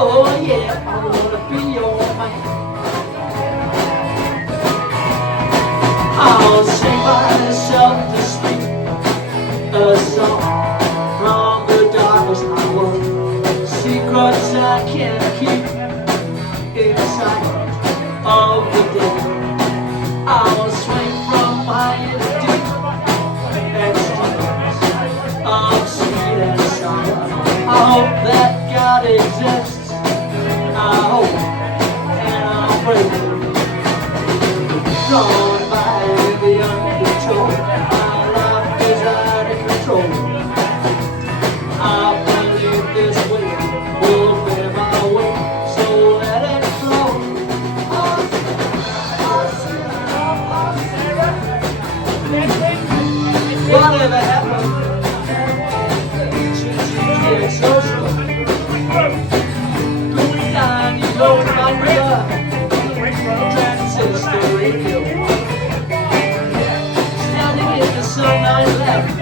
Oh yeah, I wanna be your man. I'll sing myself to sleep a song from the darkest hour, secrets I can't keep inside of the day. I'll swing from high and deep and streams of sweet and sour. I hope that God exists. I hope and I pray. Drawn by the uncontrolled, my life is out of control. I believe this way will bear my way, so let it flow. Whatever happened since you get social? Going down, you go to my river, transistor radio. Standing in the sun I left,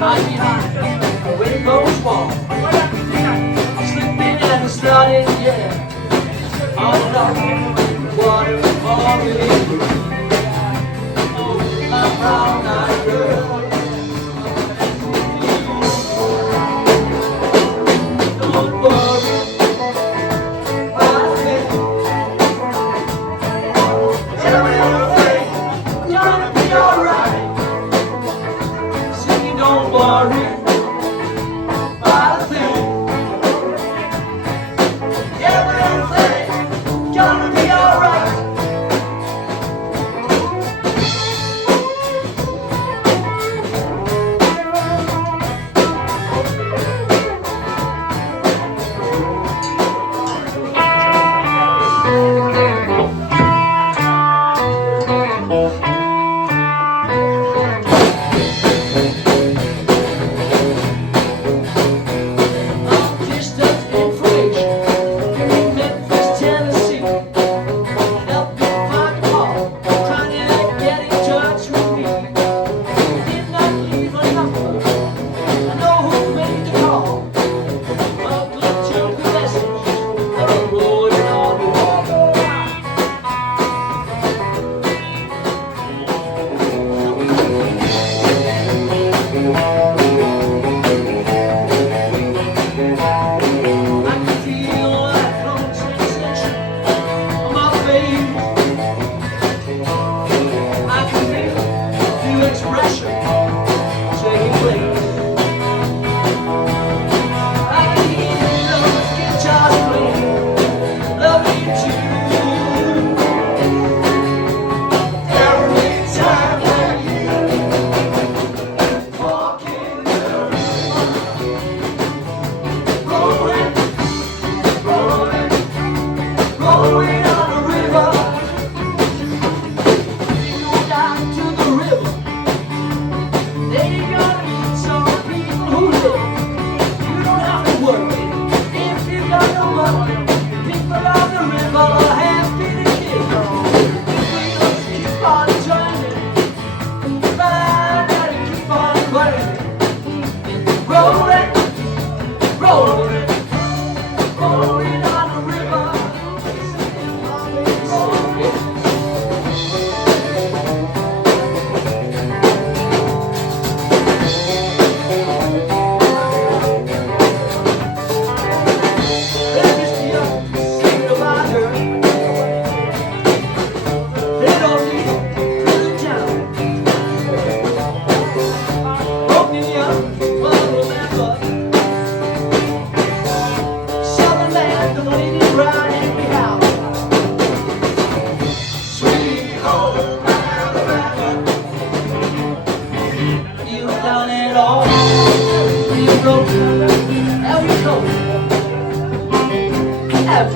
I'm behind a rainbow's wall. Slipping and starting, yeah, on and off, water falling. Oh, my brown-eyed girl. Don't worry, my thing. Tell me everything, gonna be alright. Singing, don't worry, my thing. Everything, gonna be alright.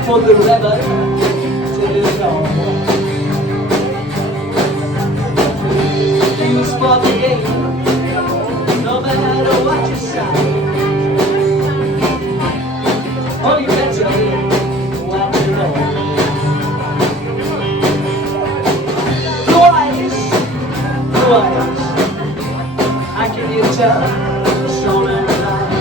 For the river to the dawn. Use for the game, no matter what you say. Oh, you better what you know. Blue eyes, I can hear tell, strong and blind.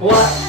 What